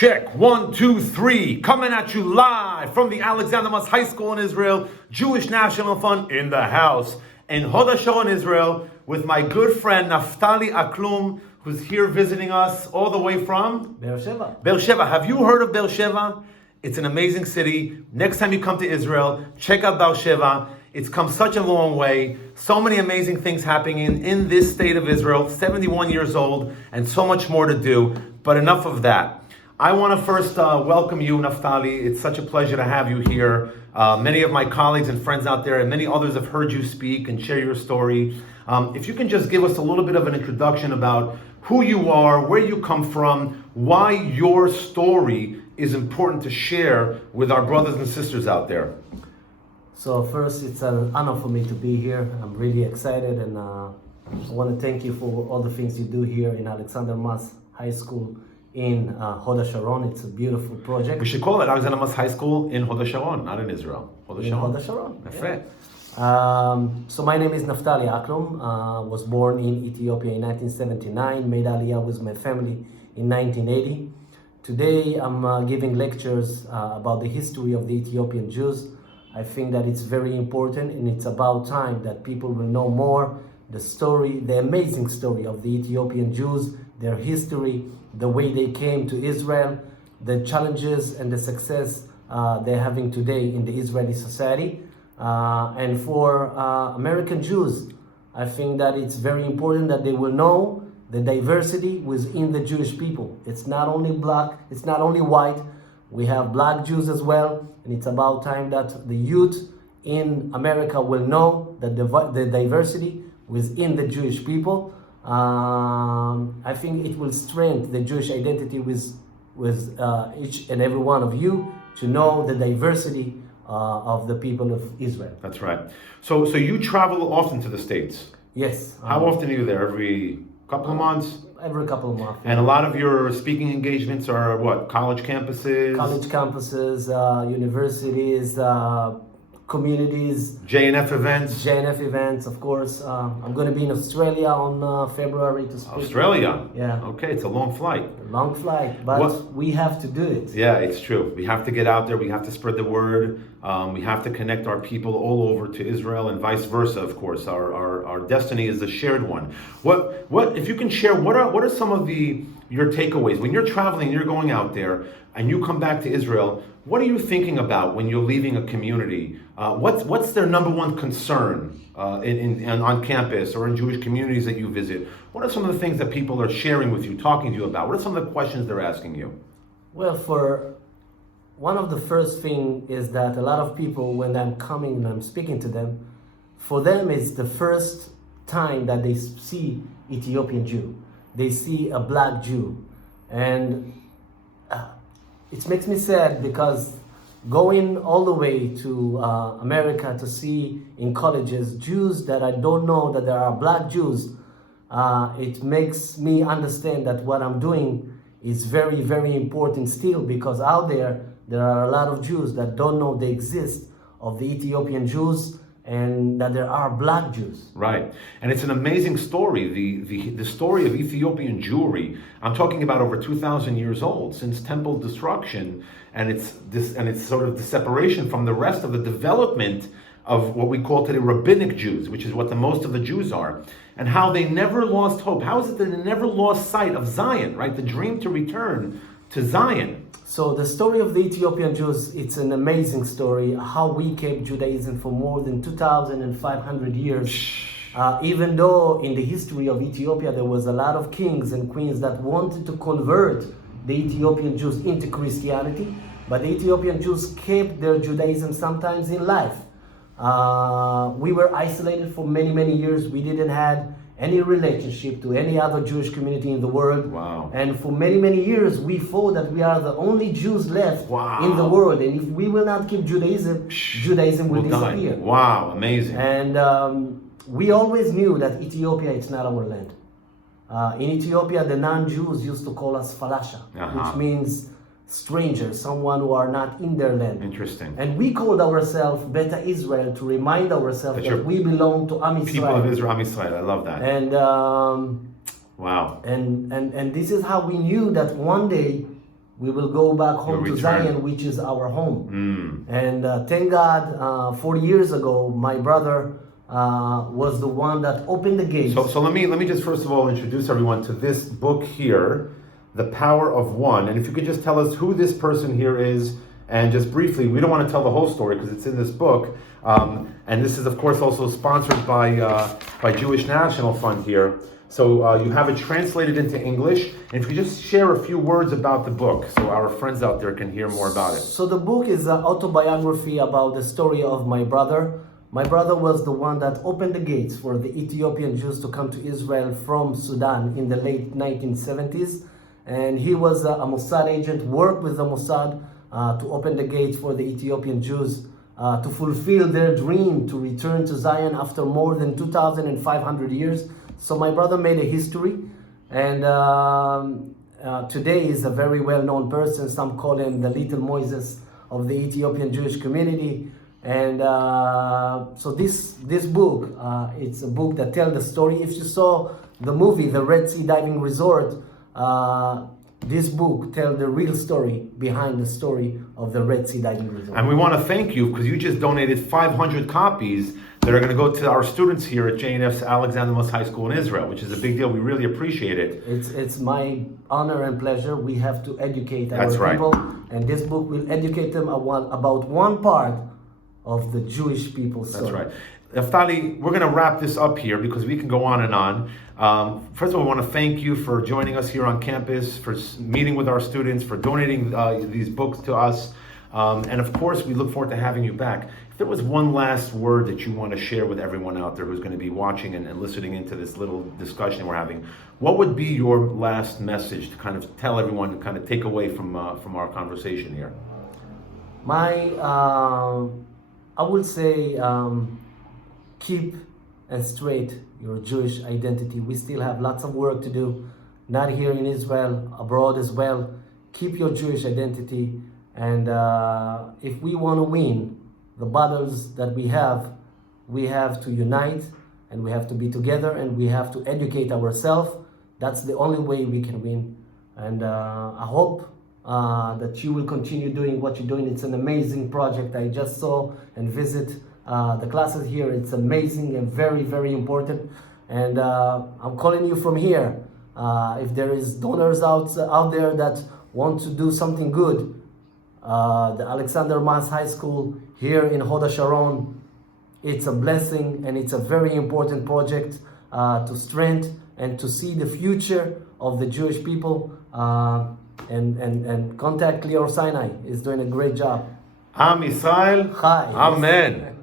Check, 1, 2, 3, coming at you live from the Alexander Mas High School in Israel, Jewish National Fund in the house, in Hod HaSharon, Israel, with my good friend Naftali Aklum, who's here visiting us all the way from Beersheba. Beersheba. Have you heard of Beersheba? It's an amazing city. Next time you come to Israel, check out Beersheba. It's come such a long way. So many amazing things happening in this state of Israel, 71 years old, and so much more to do. But enough of that. I want to first welcome you, Naftali. It's such a pleasure to have you here. Many of my colleagues and friends out there and many others have heard you speak and share your story. If you can just give us a little bit of an introduction about who you are, where you come from, why your story is important to share with our brothers and sisters out there. So first, it's an honor for me to be here. I'm really excited, and I want to thank you for all the things you do here in Alexander Mas High School in Hod HaSharon. It's a beautiful project. We should call it Alexander Mas High School in Hod HaSharon, not in Israel. Hod HaSharon. In Hod HaSharon. Yeah. So my name is Naftali Aklum. Was born in Ethiopia in 1979. Made Aliyah with my family in 1980. Today I'm giving lectures about the history of the Ethiopian Jews. I think that it's very important, and it's about time that people will know more the story, the amazing story of the Ethiopian Jews, their history, the way they came to Israel, the challenges and the success they're having today in the Israeli society. And for American Jews, I think that it's very important that they will know the diversity within the Jewish people. It's not only black, it's not only white. We have black Jews as well, and it's about time that the youth in America will know that the diversity within the Jewish people. I think it will strengthen the Jewish identity with each and every one of you to know the diversity of the people of Israel. That's right. So you travel often to the States? Yes. How often are you there? Every couple of months? Every couple of months. And a lot of your speaking engagements are what? College campuses? College campuses, universities, communities. JNF events? JNF events, of course. I'm going to be in Australia on February to speak. Australia? Yeah. Okay, it's a long flight. Long flight, but we have to do it. Yeah, it's true. We have to get out there. We have to spread the word. We have to connect our people all over to Israel and vice versa, of course. Our destiny is a shared one. What if you can share, what are some of your takeaways? When you're traveling, you're going out there, and you come back to Israel, what are you thinking about when you're leaving a community? What's their number one concern on campus or in Jewish communities that you visit? What are some of the things that people are sharing with you, talking to you about? What are some of the questions they're asking you? Well, for one of the first thing is that a lot of people, when I'm coming and I'm speaking to them, for them it's the first time that they see Ethiopian Jew. They see a black Jew. And it makes me sad because going all the way to America to see in colleges Jews that I don't know that there are black Jews, it makes me understand that what I'm doing is very, very important still, because out there are a lot of Jews that don't know the exist of the Ethiopian Jews and that there are black Jews. Right. And it's an amazing story, the story of Ethiopian Jewry. I'm talking about over 2,000 years old, since temple destruction, and it's sort of the separation from the rest of the development of what we call today rabbinic Jews, which is what the most of the Jews are, and how they never lost hope. How is it that they never lost sight of Zion, right? The dream to return to Zion. So the story of the Ethiopian Jews, it's an amazing story, how we kept Judaism for more than 2,500 years. Even though in the history of Ethiopia there was a lot of kings and queens that wanted to convert the Ethiopian Jews into Christianity, but the Ethiopian Jews kept their Judaism sometimes in life. We were isolated for many, many years. We didn't have any relationship to any other Jewish community in the world. Wow. And for many, many years, we thought that we are the only Jews left in the world. And if we will not keep Judaism, Judaism will disappear. Wow, amazing. And we always knew that Ethiopia, it's not our land. In Ethiopia, the non-Jews used to call us falasha, which means strangers, someone who are not in their land. Interesting. And we called ourselves Beta Israel to remind ourselves that we belong to Am Yisrael. People of Israel, Am Yisrael, I love that. And wow. And this is how we knew that one day we will go back home to return. Zion, which is our home. And thank God, 40 years ago, my brother was the one that opened the gates. So let me just first of all introduce everyone to this book here, The Power of One. And if you could just tell us who this person here is, and just briefly, we don't want to tell the whole story because it's in this book. And this is, of course, also sponsored by Jewish National Fund here. So you have it translated into English. And if you just share a few words about the book so our friends out there can hear more about it. So the book is an autobiography about the story of my brother. My brother was the one that opened the gates for the Ethiopian Jews to come to Israel from Sudan in the late 1970s. And he was a Mossad agent, worked with the Mossad to open the gates for the Ethiopian Jews to fulfill their dream to return to Zion after more than 2,500 years. So my brother made a history, and today is a very well-known person. Some call him the Little Moses of the Ethiopian Jewish community. And so this book, it's a book that tells the story. If you saw the movie, The Red Sea Diving Resort, this book tells the real story behind the story of the Red Sea Diving Resort. And we want to thank you because you just donated 500 copies that are going to go to our students here at JNF's Alexander Moss High School in Israel, which is a big deal. We really appreciate it. It's my honor and pleasure. We have to educate our That's right. people, and this book will educate them about one part of the Jewish people's story. That's right. Naftali, we're going to wrap this up here because we can go on and on. First of all, I want to thank you for joining us here on campus, for meeting with our students, for donating these books to us. And of course, we look forward to having you back. If there was one last word that you want to share with everyone out there who's going to be watching and listening into this little discussion we're having, what would be your last message to kind of tell everyone to kind of take away from our conversation here? I would say, keep and straight your Jewish identity. We still have lots of work to do, not here in Israel, abroad as well. Keep your Jewish identity, and if we want to win the battles that we have to unite, and we have to be together, and we have to educate ourselves. That's the only way we can win. And I hope that you will continue doing what you're doing. It's an amazing project. I just saw and visit the classes here. It's amazing and very, very important. And I'm calling you from here. If there is donors out there that want to do something good, the Alexander Mas High School here in Hod HaSharon, it's a blessing and it's a very important project to strengthen and to see the future of the Jewish people. And contact Lior Sinai is doing a great job. Am Israel. Hi. Amen.